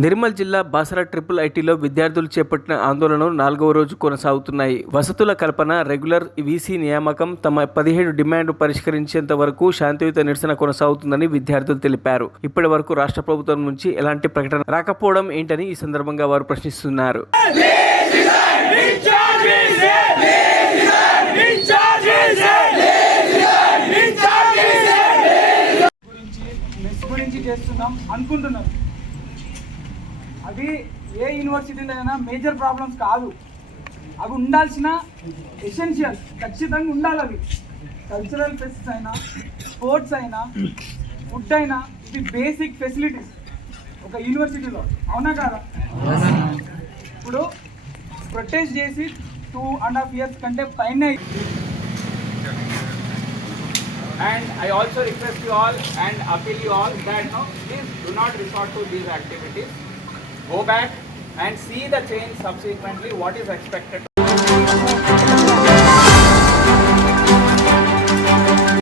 నిర్మల్ జిల్లా బాసరా ట్రిపుల్ ఐటీలో విద్యార్థులు చేపట్టిన ఆందోళనలు నాలుగవ రోజు కొనసాగుతున్నాయి. వసతుల కల్పన రెగ్యులర్ వీసీ నియామకం తమ పదిహేడు డిమాండ్ పరిష్కరించేంత వరకు శాంతియుత నిరసన కొనసాగుతుందని విద్యార్థులు తెలిపారు. ఇప్పటి వరకు రాష్ట్ర ప్రభుత్వం నుంచి ఎలాంటి ప్రకటన రాకపోవడం ఏంటని ఈ సందర్భంగా వారు ప్రశ్నిస్తున్నారు. గురించి చేస్తున్నాం అనుకుంటున్నాం. అది ఏ యూనివర్సిటీలో అయినా మేజర్ ప్రాబ్లమ్స్ కాదు. అవి ఉండాల్సిన ఎసెన్షియల్ ఖచ్చితంగా ఉండాలి అవి. కల్చరల్ ఫెస్ట్స్ అయినా స్పోర్ట్స్ అయినా ఫుడ్ అయినా ఇది బేసిక్ ఫెసిలిటీస్ ఒక యూనివర్సిటీలో. అవునా కాదా? ఇప్పుడు ప్రొటెస్ట్ చేసి టూ అండ్ హాఫ్ ఇయర్స్ కంటే పైన And I also request you all and appeal you all that no, please do not resort to these activities. Go back and see the change subsequently what is expected.